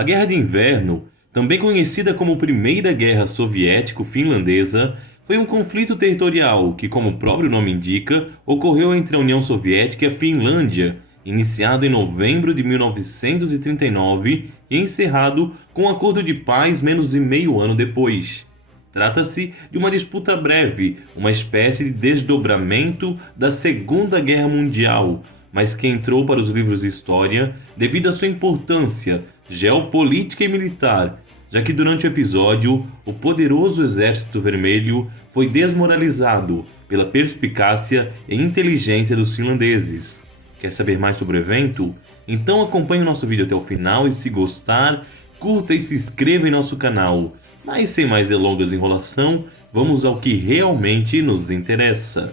A Guerra de Inverno, também conhecida como Primeira Guerra Soviético-Finlandesa, foi um conflito territorial que, como o próprio nome indica, ocorreu entre a União Soviética e a Finlândia, iniciado em novembro de 1939 e encerrado com um acordo de paz menos de meio ano depois. Trata-se de uma disputa breve, uma espécie de desdobramento da Segunda Guerra Mundial, mas que entrou para os livros de história devido à sua importância geopolítica e militar, já que durante o episódio, o poderoso Exército Vermelho foi desmoralizado pela perspicácia e inteligência dos finlandeses. Quer saber mais sobre o evento? Então acompanhe o nosso vídeo até o final e, se gostar, curta e se inscreva em nosso canal. Mas sem mais delongas e enrolação, vamos ao que realmente nos interessa.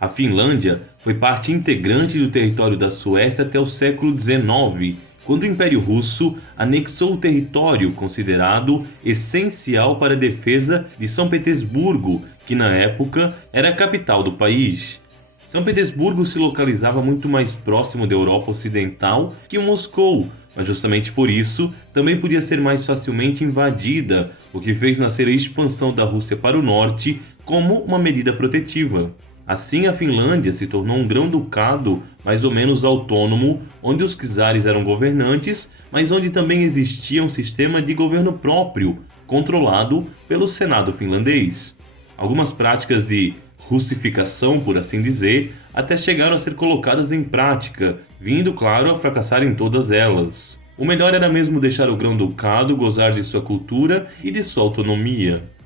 A Finlândia foi parte integrante do território da Suécia até o século XIX, quando o Império Russo anexou o território considerado essencial para a defesa de São Petersburgo, que na época era a capital do país. São Petersburgo se localizava muito mais próximo da Europa Ocidental que Moscou, mas justamente por isso também podia ser mais facilmente invadida, o que fez nascer a expansão da Rússia para o norte como uma medida protetiva. Assim, a Finlândia se tornou um grão-ducado mais ou menos autônomo, onde os czares eram governantes, mas onde também existia um sistema de governo próprio, controlado pelo Senado finlandês. Algumas práticas de russificação, por assim dizer, até chegaram a ser colocadas em prática, vindo, claro, a fracassar em todas elas. O melhor era mesmo deixar o grão-ducado gozar de sua cultura e de sua autonomia.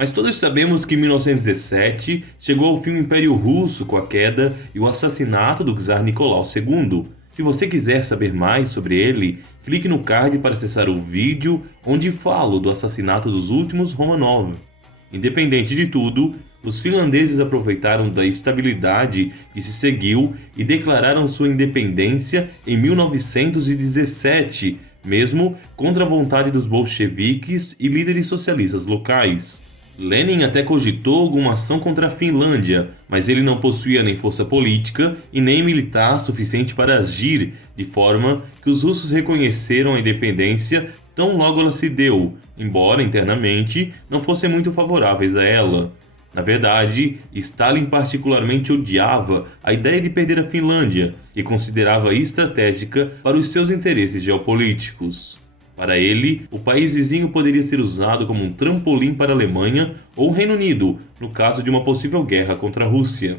Mas todos sabemos que em 1917 chegou ao fim o Império Russo com a queda e o assassinato do czar Nicolau II. Se você quiser saber mais sobre ele, clique no card para acessar o vídeo onde falo do assassinato dos últimos Romanov. Independente de tudo, os finlandeses aproveitaram da estabilidade que se seguiu e declararam sua independência em 1917, mesmo contra a vontade dos bolcheviques e líderes socialistas locais. Lenin até cogitou alguma ação contra a Finlândia, mas ele não possuía nem força política e nem militar suficiente para agir, de forma que os russos reconheceram a independência tão logo ela se deu, embora internamente não fossem muito favoráveis a ela. Na verdade, Stalin particularmente odiava a ideia de perder a Finlândia e considerava estratégica para os seus interesses geopolíticos. Para ele, o país vizinho poderia ser usado como um trampolim para a Alemanha ou o Reino Unido, no caso de uma possível guerra contra a Rússia.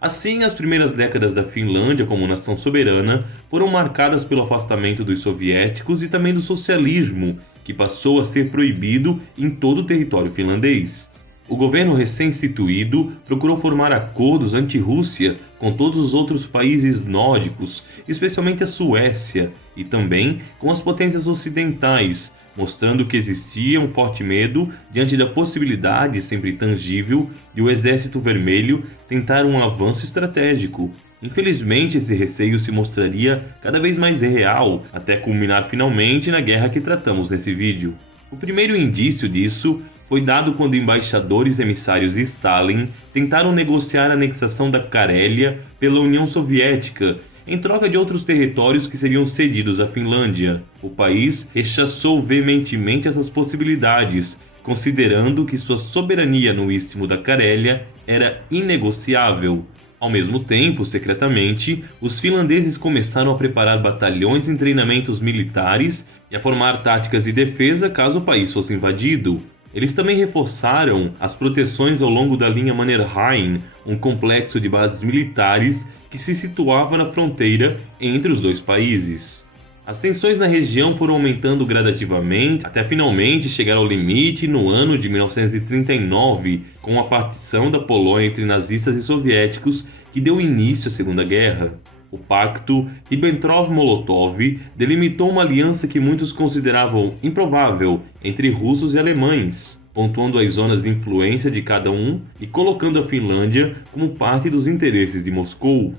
Assim, as primeiras décadas da Finlândia como nação soberana foram marcadas pelo afastamento dos soviéticos e também do socialismo, que passou a ser proibido em todo o território finlandês. O governo recém-instituído procurou formar acordos anti-Rússia com todos os outros países nórdicos, especialmente a Suécia, e também com as potências ocidentais, mostrando que existia um forte medo diante da possibilidade sempre tangível de o Exército Vermelho tentar um avanço estratégico. Infelizmente, esse receio se mostraria cada vez mais real, até culminar finalmente na guerra que tratamos nesse vídeo. O primeiro indício disso foi dado quando embaixadores emissários de Stalin tentaram negociar a anexação da Carélia pela União Soviética, em troca de outros territórios que seriam cedidos à Finlândia. O país rechaçou veementemente essas possibilidades, considerando que sua soberania no istmo da Carélia era inegociável. Ao mesmo tempo, secretamente, os finlandeses começaram a preparar batalhões em treinamentos militares e a formar táticas de defesa caso o país fosse invadido. Eles também reforçaram as proteções ao longo da linha Mannerheim, um complexo de bases militares que se situava na fronteira entre os dois países. As tensões na região foram aumentando gradativamente até finalmente chegar ao limite no ano de 1939, com a partição da Polônia entre nazistas e soviéticos que deu início à Segunda Guerra. O pacto Ribbentrop-Molotov delimitou uma aliança que muitos consideravam improvável entre russos e alemães, pontuando as zonas de influência de cada um e colocando a Finlândia como parte dos interesses de Moscou.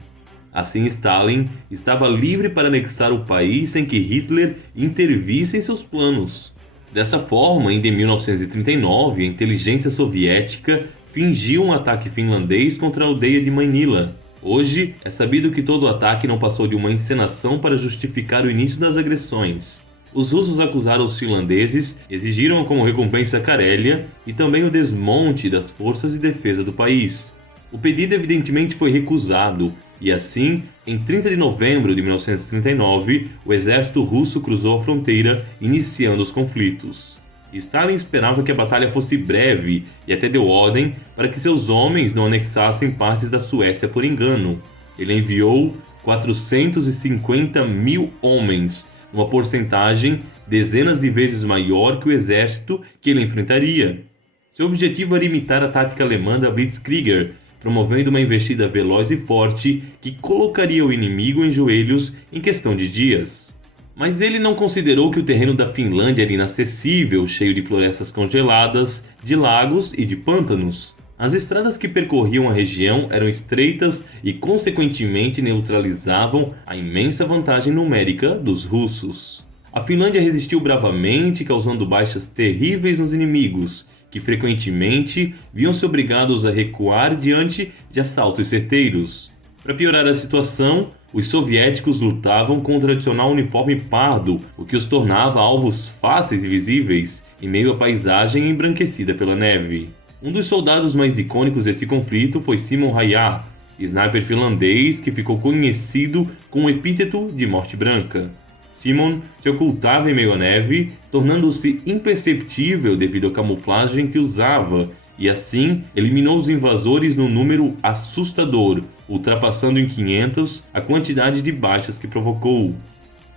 Assim, Stalin estava livre para anexar o país sem que Hitler intervisse em seus planos. Dessa forma, ainda em 1939, a inteligência soviética fingiu um ataque finlandês contra a aldeia de Manila. Hoje, é sabido que todo o ataque não passou de uma encenação para justificar o início das agressões. Os russos acusaram os finlandeses, exigiram como recompensa Carélia e também o desmonte das forças de defesa do país. O pedido evidentemente foi recusado, e assim, em 30 de novembro de 1939, o exército russo cruzou a fronteira, iniciando os conflitos. Stalin esperava que a batalha fosse breve e até deu ordem para que seus homens não anexassem partes da Suécia por engano. Ele enviou 450 mil homens, uma porcentagem dezenas de vezes maior que o exército que ele enfrentaria. Seu objetivo era imitar a tática alemã da Blitzkrieger, promovendo uma investida veloz e forte que colocaria o inimigo em joelhos em questão de dias. Mas ele não considerou que o terreno da Finlândia era inacessível, cheio de florestas congeladas, de lagos e de pântanos. As estradas que percorriam a região eram estreitas e, consequentemente, neutralizavam a imensa vantagem numérica dos russos. A Finlândia resistiu bravamente, causando baixas terríveis nos inimigos, que frequentemente viam-se obrigados a recuar diante de assaltos certeiros. Para piorar a situação, os soviéticos lutavam com o tradicional uniforme pardo, o que os tornava alvos fáceis e visíveis em meio à paisagem embranquecida pela neve. Um dos soldados mais icônicos desse conflito foi Simon Hayat, sniper finlandês que ficou conhecido com o epíteto de Morte Branca. Simon se ocultava em meio à neve, tornando-se imperceptível devido à camuflagem que usava, e assim eliminou os invasores num número assustador, ultrapassando em 500 a quantidade de baixas que provocou.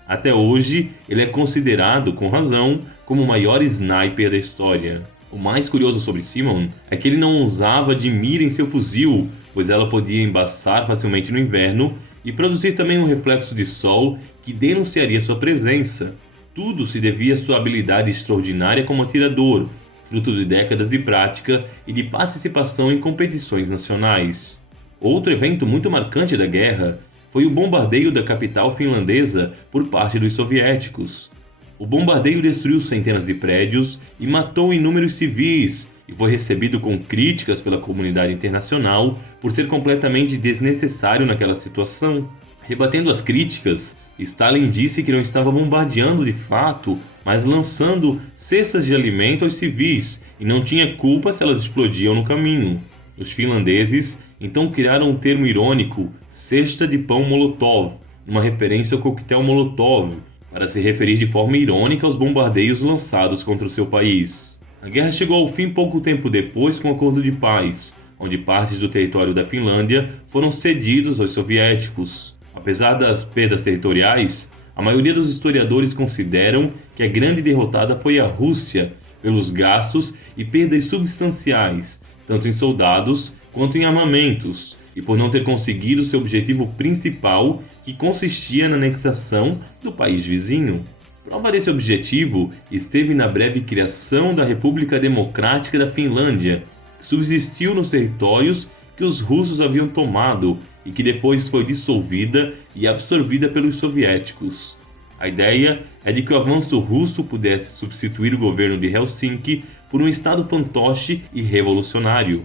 Até hoje, ele é considerado, com razão, como o maior sniper da história. O mais curioso sobre Simon é que ele não usava de mira em seu fuzil, pois ela podia embaçar facilmente no inverno e produzir também um reflexo de sol que denunciaria sua presença. Tudo se devia à sua habilidade extraordinária como atirador, fruto de décadas de prática e de participação em competições nacionais. Outro evento muito marcante da guerra foi o bombardeio da capital finlandesa por parte dos soviéticos. O bombardeio destruiu centenas de prédios e matou inúmeros civis, e foi recebido com críticas pela comunidade internacional por ser completamente desnecessário naquela situação. Rebatendo as críticas, Stalin disse que não estava bombardeando de fato, mas lançando cestas de alimento aos civis, e não tinha culpa se elas explodiam no caminho. Os finlandeses então criaram um termo irônico, cesta de pão Molotov, uma referência ao coquetel Molotov, para se referir de forma irônica aos bombardeios lançados contra o seu país. A guerra chegou ao fim pouco tempo depois com um acordo de paz, onde partes do território da Finlândia foram cedidos aos soviéticos. Apesar das perdas territoriais, a maioria dos historiadores consideram que a grande derrotada foi a Rússia, pelos gastos e perdas substanciais, tanto em soldados quanto em armamentos, e por não ter conseguido seu objetivo principal, que consistia na anexação do país vizinho. Prova desse objetivo esteve na breve criação da República Democrática da Finlândia, que subsistiu nos territórios que os russos haviam tomado e que depois foi dissolvida e absorvida pelos soviéticos. A ideia é de que o avanço russo pudesse substituir o governo de Helsinki por um estado fantoche e revolucionário.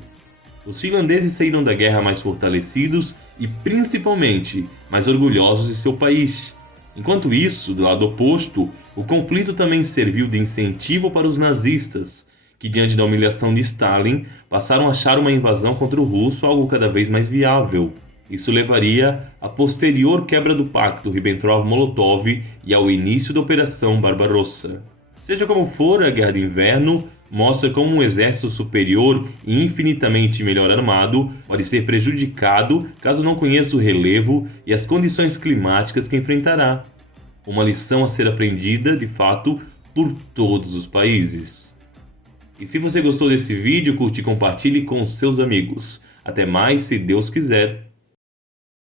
Os finlandeses saíram da guerra mais fortalecidos e, principalmente, mais orgulhosos de seu país. Enquanto isso, do lado oposto, o conflito também serviu de incentivo para os nazistas, que, diante da humilhação de Stalin, passaram a achar uma invasão contra o russo algo cada vez mais viável. Isso levaria à posterior quebra do pacto Ribbentrop-Molotov e ao início da Operação Barbarossa. Seja como for, a Guerra de Inverno mostra como um exército superior e infinitamente melhor armado pode ser prejudicado caso não conheça o relevo e as condições climáticas que enfrentará. Uma lição a ser aprendida, de fato, por todos os países. E se você gostou desse vídeo, curte e compartilhe com seus amigos. Até mais, se Deus quiser.